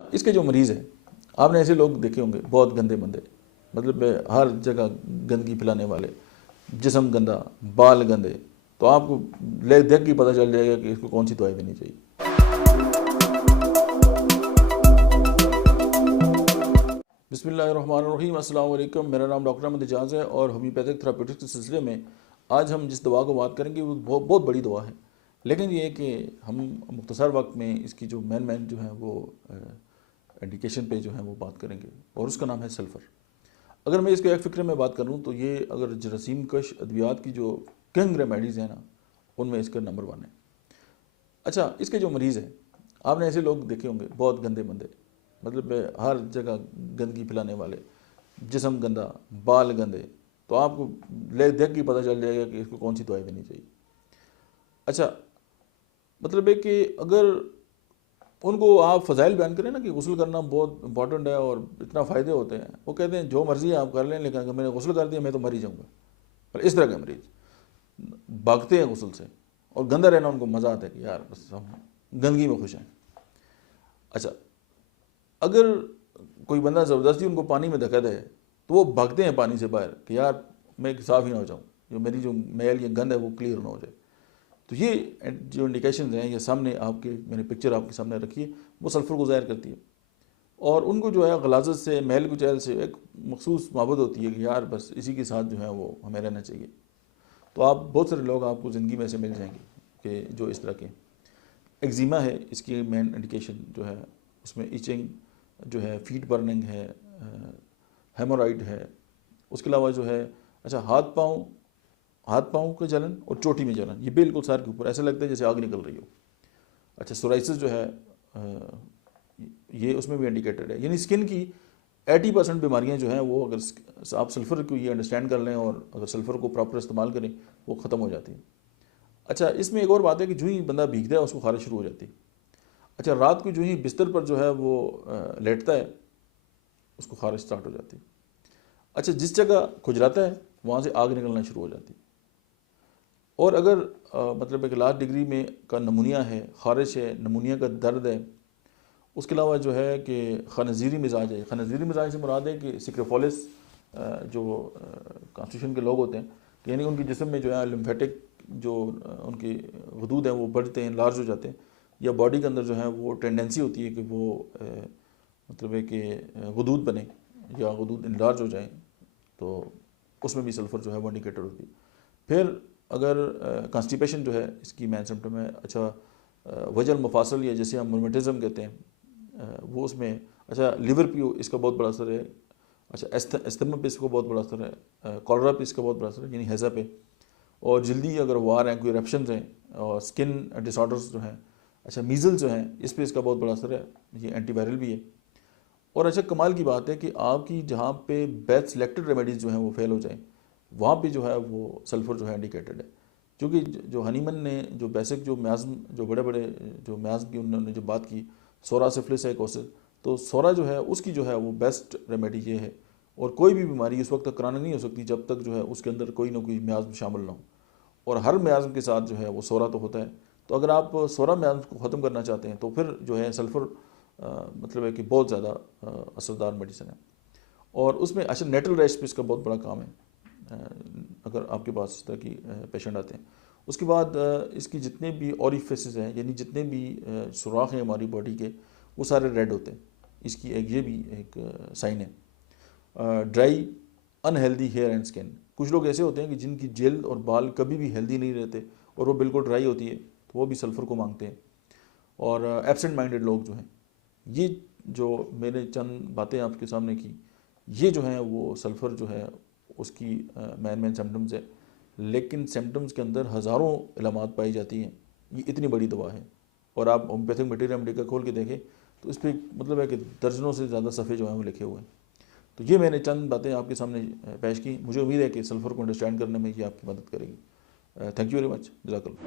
اس کے جو مریض ہیں آپ نے ایسے لوگ دیکھے ہوں گے بہت گندے بندے، مطلب ہر جگہ گندگی پھیلانے والے، جسم گندا، بال گندے، تو آپ کو دیکھ کے پتہ چل جائے گا کہ اس کو کون سی دوائی دینی چاہیے۔ بسم اللہ الرحمن الرحیم، السلام علیکم۔ میرا نام ڈاکٹر احمد اعجاز ہے اور ہومیوپیتھک تھراپیوٹکس کے سلسلے میں آج ہم جس دوا کو بات کریں گے وہ بہت بڑی دوا ہے، لیکن یہ ہے کہ ہم مختصر وقت میں اس کی جو مین جو ہے وہ انڈیکیشن پہ جو ہے وہ بات کریں گے، اور اس کا نام ہے سلفر۔ اگر میں اس کے ایک فکرے میں بات کروں تو یہ اگر جراثیم کش ادویات کی جو کنگ ریمیڈیز ہیں نا، ان میں اس کا نمبر 1 ہے۔ اچھا، اس کے جو مریض ہیں آپ نے ایسے لوگ دیکھے ہوں گے بہت گندے بندے، مطلب ہر جگہ گندگی پھیلانے والے، جسم گندا، بال گندے، تو آپ کو دیکھ کے پتہ چل جائے گا کہ اس کو کون سی دوائی دینی چاہیے۔ اچھا، مطلب ہے کہ اگر ان کو آپ فضائل بیان کریں نا کہ غسل کرنا بہت امپورٹنٹ ہے اور اتنا فائدے ہوتے ہیں، وہ کہتے ہیں جو مرضی آپ کر لیں، لیکن اگر میں نے غسل کر دیا میں تو مر ہی جاؤں گا۔ اور اس طرح کے مریض بھاگتے ہیں غسل سے، اور گندا رہنا ان کو مزہ آتا ہے کہ یار بس ہم گندگی میں خوش ہیں۔ اچھا، اگر کوئی بندہ زبردستی ان کو پانی میں دھکا دے تو وہ بھاگتے ہیں پانی سے باہر کہ یار میں صاف ہی نہ ہو جاؤں، جو میری جو میل یا گند ہے وہ کلیئر نہ ہو جائے۔ تو یہ جو انڈیکیشنز ہیں یہ سامنے آپ کے، میں نے پکچر آپ کے سامنے رکھی ہے، وہ سلفر کو ظاہر کرتی ہے، اور ان کو جو ہے غلاظت سے، میل کچیل سے ایک مخصوص محبت ہوتی ہے کہ یار بس اسی کے ساتھ جو ہے وہ ہمیں رہنا چاہیے۔ تو آپ بہت سارے لوگ آپ کو زندگی میں سے مل جائیں گے کہ جو اس طرح کے ایگزیما ہے، اس کی مین انڈیکیشن جو ہے اس میں ایچنگ جو ہے، فیٹ برننگ ہے، ہیمورائڈ ہے، اس کے علاوہ جو ہے اچھا ہاتھ پاؤں کا جلن اور چوٹی میں جلن، یہ بالکل سر کے اوپر ایسا لگتا ہے جیسے آگ نکل رہی ہو۔ اچھا، سورائسس جو ہے یہ اس میں بھی انڈیکیٹڈ ہے، یعنی اسکن کی 80% بیماریاں جو ہیں وہ اگر آپ سلفر کو یہ انڈرسٹینڈ کر لیں اور اگر سلفر کو پراپر استعمال کریں وہ ختم ہو جاتی ہے۔ اچھا، اس میں ایک اور بات ہے کہ جو ہی بندہ بھیگتا ہے اس کو خارش شروع ہو جاتی ہے۔ اچھا، رات کو جو ہی بستر پر جو ہے وہ لیٹتا ہے اس کو خارش سٹارٹ ہو جاتی ہے۔ اچھا، جس جگہ کھجلاتا ہے وہاں سے آگ نکلنا شروع ہو جاتی ہے، اور اگر مطلب ایک لاسٹ ڈگری میں کا نمونیا ہے، خارش ہے، نمونیا کا درد ہے، اس کے علاوہ جو ہے کہ خنزیری مزاج ہے۔ خنزیری مزاج سے مراد ہے کہ سکروفولس جو کانسٹیٹیوشن کے لوگ ہوتے ہیں، یعنی ان کے جسم میں جو ہے لمفیٹک جو ان کی غدود ہیں وہ بڑھتے ہیں، لارج ہو جاتے ہیں، یا باڈی کے اندر جو ہے وہ ٹینڈنسی ہوتی ہے کہ وہ مطلب ہے کہ غدود بنے یا غدود انلارج ہو جائیں، تو اس میں بھی سلفر جو ہے وہ انڈیکیٹر ہوتی ہے۔ پھر اگر کانسٹیپیشن جو ہے اس کی مین سمپٹم ہے، اچھا وجل مفاصل یا جسے ہم رومیٹزم کہتے ہیں وہ اس میں، اچھا لیور پہ اس کا بہت بڑا اثر ہے، اچھا استھما پہ اس کو بہت بڑا اثر ہے، کالرا پہ اس کا بہت بڑا اثر ہے یعنی ہیضہ پہ، اور جلدی اگر وار ہیں، کوئی ایرپشنز ہیں اور سکن ڈس آرڈرز جو ہیں، اچھا میزل جو ہیں اس پہ اس کا بہت بڑا اثر ہے، یہ اینٹی وائرل بھی ہے۔ اور اچھا کمال کی بات ہے کہ آپ کی جہاں پہ بیسٹ سلیکٹڈ ریمیڈیز جو ہیں وہ فیل ہو جائیں وہاں پہ جو ہے وہ سلفر جو ہے انڈیکیٹڈ ہے، کیونکہ جو ہنیمن نے جو بیسک جو میازم، جو بڑے جو میازم کی انہوں نے جو بات کی، سورا سفلس سائیکوسس، تو سورا جو ہے اس کی جو ہے وہ بیسٹ ریمیڈی یہ ہے، اور کوئی بھی بیماری اس وقت تک کرانا نہیں ہو سکتی جب تک جو ہے اس کے اندر کوئی نہ کوئی میازم شامل نہ ہو، اور ہر میازم کے ساتھ جو ہے وہ سورا تو ہوتا ہے۔ تو اگر آپ سورا میازم کو ختم کرنا چاہتے ہیں تو پھر جو ہے سلفر مطلب ہے کہ بہت زیادہ اثردار میڈیسن ہے، اور اس میں اچھا نیٹل ریش پہ اس کا بہت بڑا کام ہے اگر آپ کے پاس اس طرح کی پیشنٹ آتے ہیں۔ اس کے بعد اس کی جتنے بھی اوریفیسز ہیں، یعنی جتنے بھی سوراخ ہیں ہماری باڈی کے، وہ سارے ریڈ ہوتے ہیں، اس کی ایک یہ بھی ایک سائن ہے۔ Dry in healthy here and skin, کچھ لوگ ایسے ہوتے ہیں کہ جن کی جلد اور بال کبھی بھی ہیلدی نہیں رہتے اور وہ بالکل ڈرائی ہوتی ہے، تو وہ بھی سلفر کو مانگتے ہیں۔ اور ایبسنٹ مائنڈڈ لوگ جو ہیں، یہ جو میں نے چند باتیں آپ کے سامنے کی، یہ جو ہیں وہ سلفر جو ہے اس کی مین سمٹمز ہے، لیکن سمٹمز کے اندر ہزاروں علامات پائی جاتی ہیں، یہ اتنی بڑی دوا ہے، اور آپ ہومیوپیتھک مٹیریل ریمیڈی کا کھول کے دیکھیں تو اس پہ مطلب ہے کہ درجنوں سے زیادہ صفحے جو ہیں وہ لکھے ہوئے ہیں۔ تو یہ میں نے چند باتیں آپ کے سامنے پیش کی، مجھے امید ہے کہ سلفر کو انڈرسٹینڈ کرنے میں یہ آپ کی مدد کرے گی۔ تھینک یو ویری مچ، جزاک اللہ۔